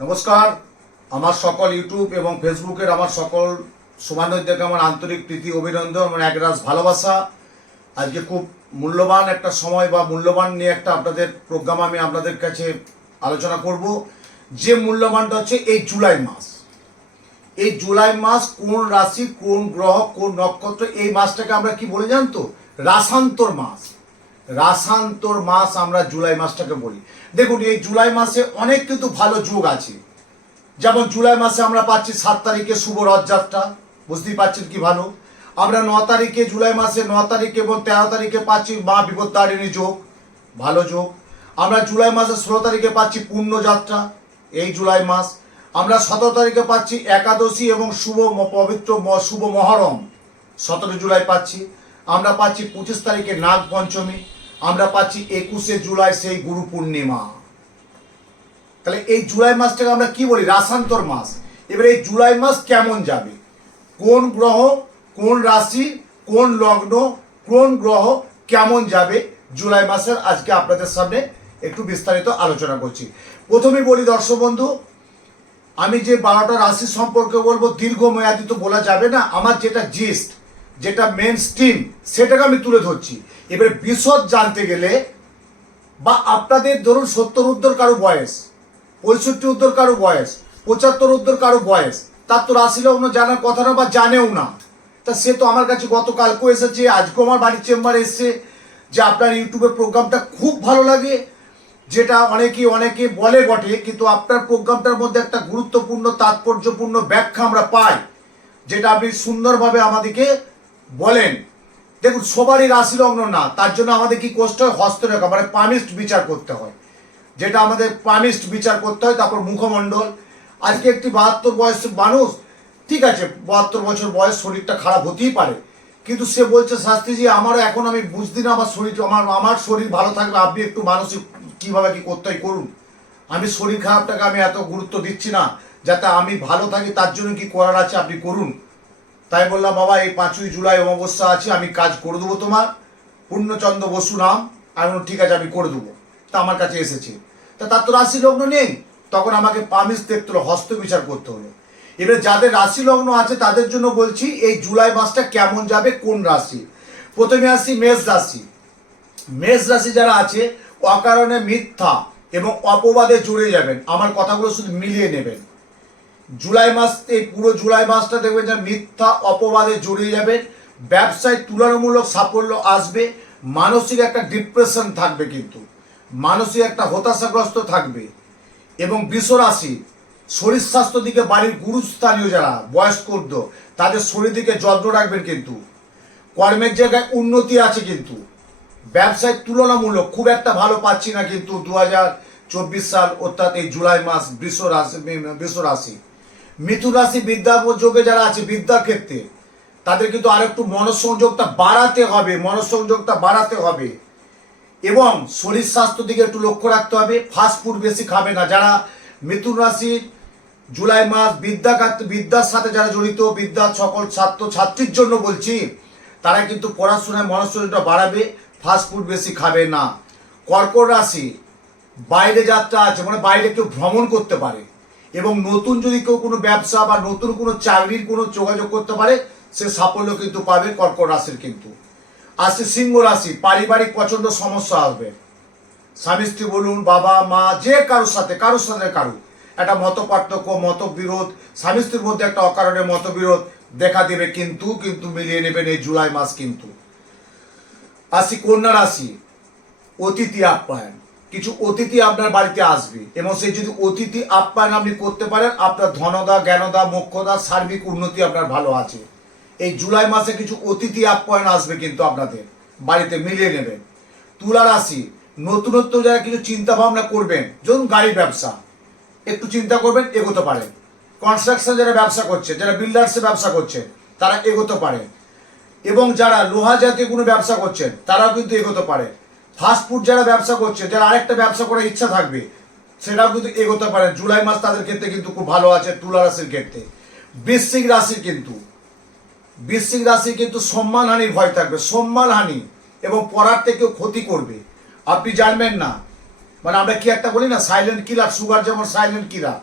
নমস্কার। আমার সকল ইউটিউব এবং ফেসবুকের আমার সকল শুভানুদ্দেরকে আমার আন্তরিক প্রীতি অভিনন্দন এবং একরাশ ভালোবাসা। আজকে খুব মূল্যবান একটা সময় বা মূল্যবান নিয়ে একটা আপনাদের প্রোগ্রাম আমি আপনাদের কাছে আলোচনা করব। যে মূল্যবানটা হচ্ছে এই জুলাই মাস। এই জুলাই মাস কোন রাশি, কোন গ্রহ, কোন নক্ষত্র, এই মাসটাকে আমরা কি বলে জানেন তো? রাসান্তর মাস। রাসান্তর মাস আমরা জুলাই মাসটাকে বলি। দেখুন, এই জুলাই মাসে অনেক কিন্তু ভালো যোগ আছে। যেমন জুলাই মাসে আমরা পাচ্ছি 7 তারিখে শুভ রথযাত্রা, বুঝতেই পারছেন কি ভালো। আমরা 9 তারিখে, জুলাই মাসে 9 তারিখে এবং 13 তারিখে পাচ্ছি মা বিপত্তারিণী যোগ, ভালো যোগ। আমরা জুলাই মাসে 16 তারিখে পাচ্ছি পুণ্যযাত্রা, এই জুলাই মাস। আমরা 17 তারিখে পাচ্ছি একাদশী এবং পবিত্র শুভ মহরম, 17 জুলাই পাচ্ছি। আমরা পাচ্ছি 25 তারিখে নাগ পঞ্চমী। আমরা পাচ্ছি 21শে জুলাই সেই গুরু পূর্ণিমা। তাহলে এই জুলাই মাসটাকে আমরা কি বলি? রাসান্তর মাস। এবার এই জুলাই মাস কেমন যাবে, কোন গ্রহ, কোন রাশি, কোন লগ্ন, কোন গ্রহ কেমন যাবে জুলাই মাসের, আজকে আপনাদের সামনে একটু বিস্তারিত আলোচনা করছি। প্রথমে বলি দর্শক বন্ধু, আমি যে 12টা রাশি সম্পর্কে বলবো দীর্ঘমেয়াদী তো বলা যাবে না। আমার যেটা জিস্ট, যেটা মেন স্ট্রিম, সেটাকে আমি তুলে ধরছি। এবারে বিশদ জানতে গেলে বা আপনাদের ধরুন 70 উর্ধ্বর কারো বয়স, 65 উর্ধ্বর কারো বয়স, 75 উর্ধ্বর কারো বয়স, তার তো রাশি লগ্ন জানার কথা না বা জানেও না। তা সে তো আমার কাছে গতকালকেও এসেছে, আজকেও আমার বাড়ির চেম্বারে এসছে যে আপনার ইউটিউবের প্রোগ্রামটা খুব ভালো লাগে, যেটা অনেকে বলে বটে, কিন্তু আপনার প্রোগ্রামটার মধ্যে একটা গুরুত্বপূর্ণ তাৎপর্যপূর্ণ ব্যাখ্যা আমরা পাই, যেটা আপনি সুন্দরভাবে আমাদেরকে বলেন। দেখুন, সবারই রাশি লগ্ন না, তার জন্য আমাদের কি করতে হয়? হস্তরেখা মানে পামিস্ট বিচার করতে হয়, যেটা আমাদের পামিস্ট বিচার করতে হয়। তারপর মুখমণ্ডল। আজকে একটি 72 বয়সের মানুষ, ঠিক আছে, 72 বছর বয়স, শরীরটা খারাপ হতেই পারে, কিন্তু সে বলছে শাস্ত্রীজি আমারও এখন আমি বুঝতে না, আমার শরীর আমার শরীর ভালো থাকবে, আপনি একটু মানসিক কীভাবে কি করতে হয় করুন। আমি শরীর খারাপটাকে আমি এত গুরুত্ব দিচ্ছি না, যাতে আমি ভালো থাকি তার জন্য কি করার আছে আপনি করুন। তাই বললাম, বাবা এই 5ই জুলাই অমাবস্যা আছে, আমি কাজ করে দেবো তোমার, পূর্ণচন্দ্র বসু নাম। আমি বললাম ঠিক আছে, আমি করে দেবো। তা আমার কাছে এসেছে, তা তার তো রাশি লগ্ন নেই, তখন আমাকে পামিশ দেখতে হলো, হস্ত বিচার করতে হলো। এবার যাদের রাশি লগ্ন আছে তাদের জন্য বলছি এই জুলাই মাসটা কেমন যাবে, কোন রাশি। প্রথমে আসি মেষ রাশি। মেষ রাশি যারা আছে, অকারণে মিথ্যা এবং অপবাদে জড়িয়ে যাবেন। আমার কথাগুলো শুধু মিলিয়ে নেবেন। জুলাই মাস, এই পুরো জুলাই মাসটা দেখবেন যে মিথ্যা অপবাদে জড়িয়ে যাবেন। ব্যবসায় তুলনামূলক সাফল্য আসবে। মানসিক একটা ডিপ্রেশন থাকবে, কিন্তু মানসিক একটা হতাশাগ্রস্ত থাকবে। এবং বৃষ রাশি, শরীর স্বাস্থ্য দিকে বাড়ির গুরুস্থানীয় যারা বয়স্কর্ধ, তাদের শরীর দিকে যত্ন রাখবেন। কিন্তু কর্মের জায়গায় উন্নতি আছে, কিন্তু ব্যবসায় তুলনামূলক খুব একটা ভালো পাচ্ছি না। কিন্তু 2024 সাল অর্থাৎ এই জুলাই মাস বৃষ রাশি। মিথুন রাশি বিদ্যা যোগে যারা আছে, বিদ্যার ক্ষেত্রে তাদের কিন্তু আরেকটু মনঃসংযোগটা বাড়াতে হবে এবং শরীর স্বাস্থ্য দিকে একটু লক্ষ্য রাখতে হবে। ফাস্ট ফুড বেশি খাবে না। যারা মিথুন রাশির জুলাই মাস বিদ্যার সাথে যারা জড়িত, বিদ্যার সকল ছাত্র ছাত্রীর জন্য বলছি, তারা কিন্তু পড়াশোনায় মনঃসংযোগটা বাড়াবে, ফাস্ট ফুড বেশি খাবে না। কর্কট রাশি, বাইরে যাত্রা আছে, মানে বাইরে কেউ ভ্রমণ করতে পারে এবং নতুন যদি কেউ কোনো ব্যবসা বা নতুন কোনো চাকরির কোনো যোগাযোগ করতে পারে, সে সাফল্য কিন্তু পাবে কর্কট রাশির। কিন্তু আসছে সিংহ রাশি, পারিবারিক প্রচন্ড সমস্যা আসবে। স্বামী স্ত্রী বলুন, বাবা মা, যে কারোর সাথে একটা মত পার্থক্য, মতবিরোধ, স্বামী স্ত্রীর মধ্যে একটা অকারণে মতবিরোধ দেখা দেবে, কিন্তু মিলিয়ে নেবেন এই জুলাই মাস। কিন্তু আসি কন্যা রাশি, অতিথি আপ্যায়ন। কিছু অতিথি আপনার বাড়িতে আসবে এবং সেই যদি অতিথি আপ্যায়ন আপনি করতে পারেন, আপনার ধনদা, জ্ঞানদা, মোক্ষদা, সার্বিক উন্নতি আপনার ভালো আছে। এই জুলাই মাসে কিছু অতিথি আপ্যায়ন আসবে কিন্তু আপনাদের বাড়িতে, মিলিয়ে নেবেন। তুলা রাশি, নতুনত্ব যারা কিছু চিন্তা ভাবনা করবেন, ধরুন গাড়ির ব্যবসা, একটু চিন্তা করবেন, এগোতে পারেন। কনস্ট্রাকশন যারা ব্যবসা করছে, যারা বিল্ডার্সে ব্যবসা করছে, তারা এগোতে পারে। এবং যারা লোহা জাতীয় কোনো ব্যবসা করছেন, তারাও কিন্তু এগোতে পারে। ফাস্টফুড যারা ব্যবসা করছে, যারা আরেকটা ব্যবসা করার ইচ্ছা থাকবে, সেটাও কিন্তু এগোতে পারে। জুলাই মাস তাদের ক্ষেত্রে কিন্তু খুব ভালো আছে। তুলা রাশির ক্ষেত্রে বৃশ্চিক রাশি কিন্তু সম্মানহানির ভয় থাকবে, সম্মানহানি এবং পড়ার থেকেও ক্ষতি করবে, আপনি জানবেন না। মানে আমরা কি একটা বলি না, সাইলেন্ট কিলার, সুগার যেমন সাইলেন্ট কিলার,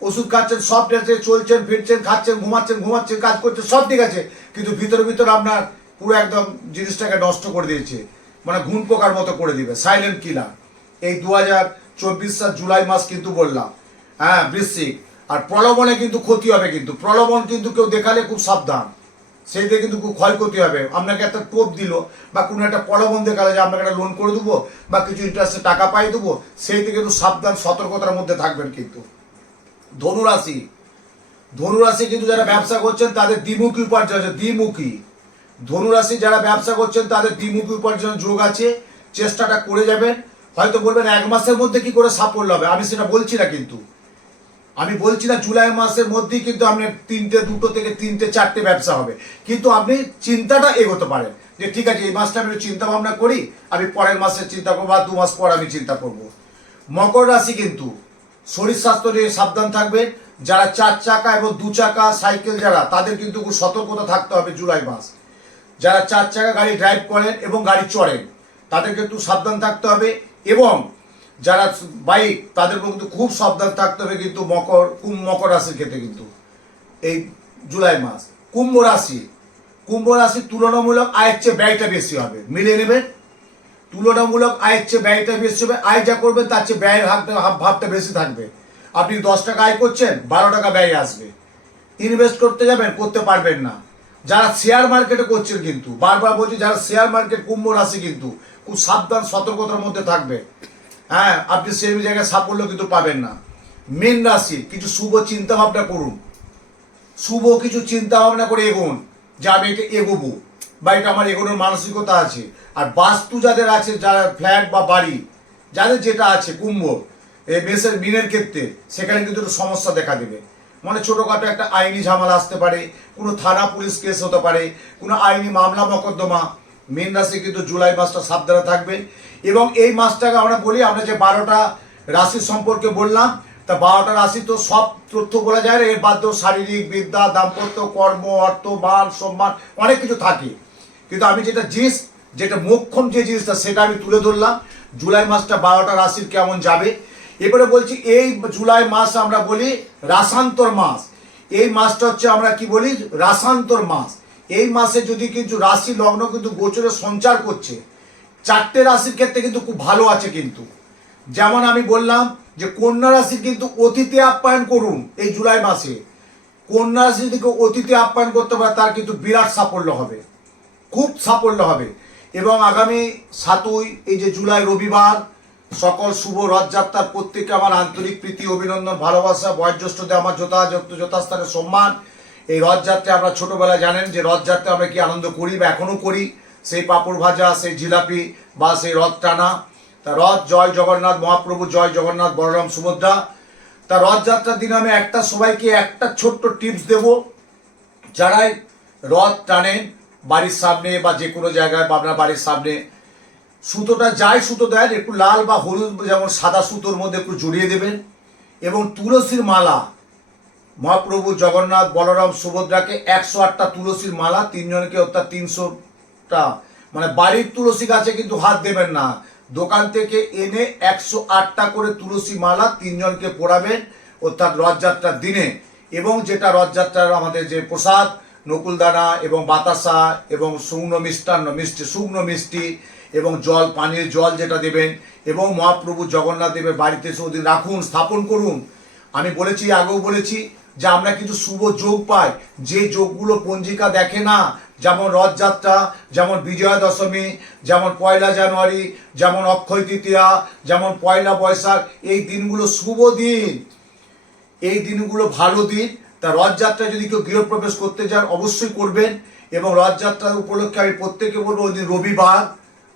ওষুধ খাচ্ছেন, সব ঠিক আছে, চলছেন ফিরছেন, খাচ্ছেন, ঘুমাচ্ছেন, কাজ করছেন, সব ঠিক আছে, কিন্তু ভিতরে আপনার পুরো একদম জিনিসটাকে নষ্ট করে দিয়েছে, মানে ঘুণ পোকার মতো করে দিবে, সাইলেন্ট কিলার। এই 2024 সাল জুলাই মাস কিন্তু বললাম, হ্যাঁ, বৃশ্চিক। আর প্রলোভনে কিন্তু ক্ষতি হবে, কিন্তু প্রলোভন কিন্তু কেউ দেখালে খুব সাবধান, সেইতে কিন্তু খুব ক্ষয়ক্ষতি হবে। আপনাকে একটা টোপ দিল বা কোনো একটা প্রলোভন দেখালে যে আপনাকে একটা লোন করে দেবো বা কিছু ইন্টারেস্টে টাকা পাই দেবো, সেইতে কিন্তু সাবধান, সতর্কতার মধ্যে থাকবেন। কিন্তু ধনুরাশি, ধনুরাশি কিন্তু যারা ব্যবসা করছেন তাদের দ্বিমুখী উপার্জন আছে, দ্বিমুখী। ধনুরাশি যারা ব্যবসা করছেন তাদের দ্বিমুখী উপার্জনের যোগ আছে, চেষ্টাটা করে যাবেন। হয়তো বলবেন 1 মাসের মধ্যে কি করে সাফল্য হবে, আমি সেটা বলছি না, কিন্তু আমি বলছি না জুলাই মাসের মধ্যেই কিন্তু আপনি 2 থেকে 4টে ব্যবসা হবে, কিন্তু আপনি চিন্তাটা এগোতে পারেন যে ঠিক আছে এই মাসটা আমি চিন্তা ভাবনা করি, আমি পরের মাসে চিন্তা করবো বা 2 মাস পর আমি চিন্তা করব। মকর রাশি কিন্তু শরীর স্বাস্থ্য নিয়ে সাবধান থাকবেন। যারা 4 চাকা এবং 2 চাকা সাইকেল যারা, তাদের কিন্তু খুব সতর্কতা থাকতে হবে জুলাই মাস। যারা 4 চাকা গাড়ি ড্রাইভ করেন এবং গাড়ি চড়েন তাদের কিন্তু সাবধান থাকতে হবে, এবং যারা বাইক তাদের কিন্তু খুব সাবধান থাকতে হবে। কিন্তু মকর রাশির ক্ষেত্রে কিন্তু এই জুলাই মাস। কুম্ভ রাশি তুলনামূলক আয়ের চেয়ে ব্যয়টা বেশি হবে, মিলিয়ে নেবেন। তুলনামূলক আয়ের চেয়ে ব্যয়টা বেশি হবে, আয় যা করবেন তার চেয়ে ব্যয়ের ভাবটা বেশি থাকবে। আপনি 10 টাকা আয় করছেন, 12 টাকা ব্যয় আসবে। ইনভেস্ট করতে যাবেন, করতে পারবেন না। যারা শেয়ার মার্কেটে করছেন, কিন্তু বারবার বলছি, যারা শেয়ার মার্কেট, কুম্ভ রাশি কিন্তু খুব সাবধান, সতর্কতার মধ্যে থাকবে। হ্যাঁ, আপনি সেই জায়গায় সাফল্য কিন্তু পাবেন না। মীন রাশি, কিছু শুভ চিন্তা ভাবনা করুন, শুভ কিছু চিন্তা ভাবনা করে এগোন, যে আমি এটা এগোবো বা এটা আমার এগোনোর মানসিকতা আছে। আর বাস্তু যাদের আছে, যারা ফ্ল্যাট বা বাড়ি যাদের যেটা আছে, কুম্ভ এই মেষের মিনের ক্ষেত্রে সেখানে কিন্তু একটু সমস্যা দেখা দেবে। মানে ছোটোখাটো একটা আইনি ঝামেলা আসতে পারে, কোনো থানা পুলিশ কেস হতে পারে, কোনো আইনি মামলা মকদ্দমা। মীন রাশি কিন্তু জুলাই মাসটা সাবধানে থাকবে। এবং এই মাসটাকে আমরা বলি, আমরা যে 12টা রাশি সম্পর্কে বললাম, তা 12টা রাশি তো সব তথ্য বলা যায় না, এর বাদেও শারীরিক, বিদ্যা, দাম্পত্য, কর্ম, অর্থ, মান, সম্মান অনেক কিছু থাকে। কিন্তু আমি যেটা মোক্ষম যে জিনিসটা সেটা আমি তুলে ধরলাম। জুলাই মাসটা 12টা রাশির কেমন যাবে। এবারে বলছি, এই জুলাই মাস আমরা বলি রাসান্তর মাস। এই মাসটা হচ্ছে আমরা কি বলি, রাসান্তর মাস। এই মাসে যদি কিছু রাশি লগ্ন কিন্তু গোচরে সঞ্চার করছে, 4টে রাশির ক্ষেত্রে কিন্তু খুব ভালো আছে। কিন্তু যেমন আমি বললাম যে কন্যা রাশি কিন্তু অতিথি আপ্যায়ন করুন এই জুলাই মাসে। কন্যা রাশি যদি কেউ অতিথি আপ্যায়ন করতে পারে, তার কিন্তু বিরাট সাফল্য হবে, খুব সাফল্য হবে। এবং আগামী 7ই এই যে জুলাই রবিবার, সকল শুভ রথযাত্রার প্রত্যেকে আমার আন্তরিক প্রীতি, অভিনন্দন, ভালোবাসা। বয়োজ্যেষ্ঠদের আমার যথাস্থানে সম্মান। এই রথযাত্রায় আমরা ছোটবেলায় জানেন যে রথযাত্রা আমরা কি আনন্দ করি বা এখনো করি, সেই পাঁপড় ভাজা, সেই জিলাপি বা সেই রথ টানা। তা রথ জয় জগন্নাথ, মহাপ্রভু জয় জগন্নাথ, বলরাম সুভদ্রা। তা রথযাত্রার দিন আমি সবাইকে একটা ছোট্ট টিপস দেব। যারাই রথ টানেন বাড়ির সামনে বা যে কোনো জায়গায় বা আপনার বাড়ির সামনে, সুতোটা যাই সুতো দেন, একটু লাল বা হলুদ, যেমন সাদা সুতোর মধ্যে একটু জড়িয়ে দেবেন। এবং তুলসীর মালা, মহাপ্রভু জগন্নাথ, বলরাম, সুভদ্রাকে 108টা তুলসীর মালা, 3জনকে অর্থাৎ 300টা, মানে বাড়ির তুলসী গাছে কিন্তু হাত দেবেন না, দোকান থেকে এনে 108টা করে তুলসী মালা 3জনকে পরাবেন, অর্থাৎ রথযাত্রার দিনে। এবং যেটা রথযাত্রার আমাদের যে প্রসাদ, নকুলদানা এবং বাতাসা এবং শুকনো মিষ্টি এবং জল, পানীয় জল যেটা দেবেন, এবং মহাপ্রভু জগন্নাথ দেবের বাড়িতে সেদিন রাখুন, স্থাপন করুন। আমি বলেছি, আগেও বলেছি যে আমরা কিছু শুভ যোগ পাই, যে যোগগুলো পঞ্জিকা দেখে না। যেমন রথযাত্রা, যেমন বিজয়া দশমী, যেমন 1 জানুয়ারি, যেমন অক্ষয় তৃতীয়া, যেমন 1 বৈশাখ। এই দিনগুলো শুভ দিন, এই দিনগুলো ভালো দিন। তা রথযাত্রায় যদি কেউ গৃহপ্রবেশ করতে চান অবশ্যই করবেন। এবং রথযাত্রার উপলক্ষে আমি প্রত্যেকে বলবো, ওই দিন রবিবার,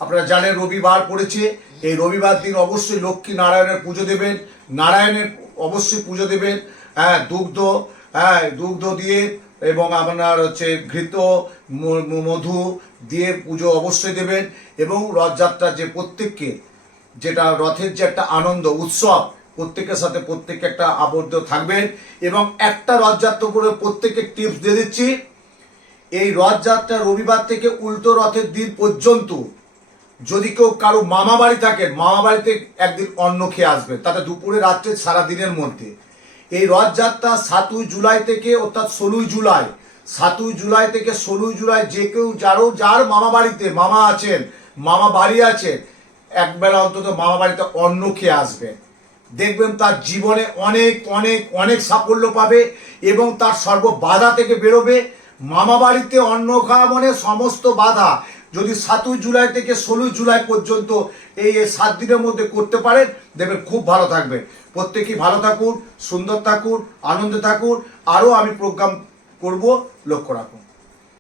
আপনারা জানেন রবিবার পড়েছে, এই রবিবার দিন অবশ্যই লক্ষ্মী নারায়ণের পুজো দেবেন, নারায়ণের অবশ্যই পুজো দেবেন। হ্যাঁ, দুগ্ধ দিয়ে এবং আপনার হচ্ছে ঘৃত, মধু দিয়ে পুজো অবশ্যই দেবেন। এবং রথযাত্রার যে প্রত্যেককে, যেটা রথের যে একটা আনন্দ উৎসব, প্রত্যেকের সাথে প্রত্যেকে একটা আবদ্ধ থাকবেন। এবং একটা রথযাত্রা করে প্রত্যেকে টিপস দিয়ে দিচ্ছি, এই রথযাত্রা রবিবার থেকে উল্টো রথের দিন পর্যন্ত যদি কেউ কারো মামা বাড়ি থাকেন, মামা বাড়িতে একদিন অন্ন খেয়ে আসবেন, তাতে দুপুরে রাত্রে সারা দিনের মধ্যে। এই রথযাত্রা 7ই জুলাই থেকে অর্থাৎ 16ই জুলাই, 7ই জুলাই থেকে 16ই জুলাই যে কেউ যার মামা বাড়িতে মামা আছেন, মামা বাড়ি আছে, একবেলা অন্তত মামা বাড়িতে অন্ন খেয়ে আসবেন। দেখবেন তার জীবনে অনেক অনেক অনেক সাফল্য পাবে এবং তার সর্ব বাধা থেকে বেরোবে। মামা বাড়িতে অন্ন খাওয়া মানে সমস্ত বাধা যদি 7ই জুলাই থেকে 16ই জুলাই পর্যন্ত এই 7 দিনের মধ্যে করতে পারেন, দেখবেন খুব ভালো থাকবে। প্রত্যেকেই ভালো থাকুন, সুন্দর থাকুন, আনন্দে থাকুন। আরও আমি প্রোগ্রাম করব, লক্ষ্য রাখুন।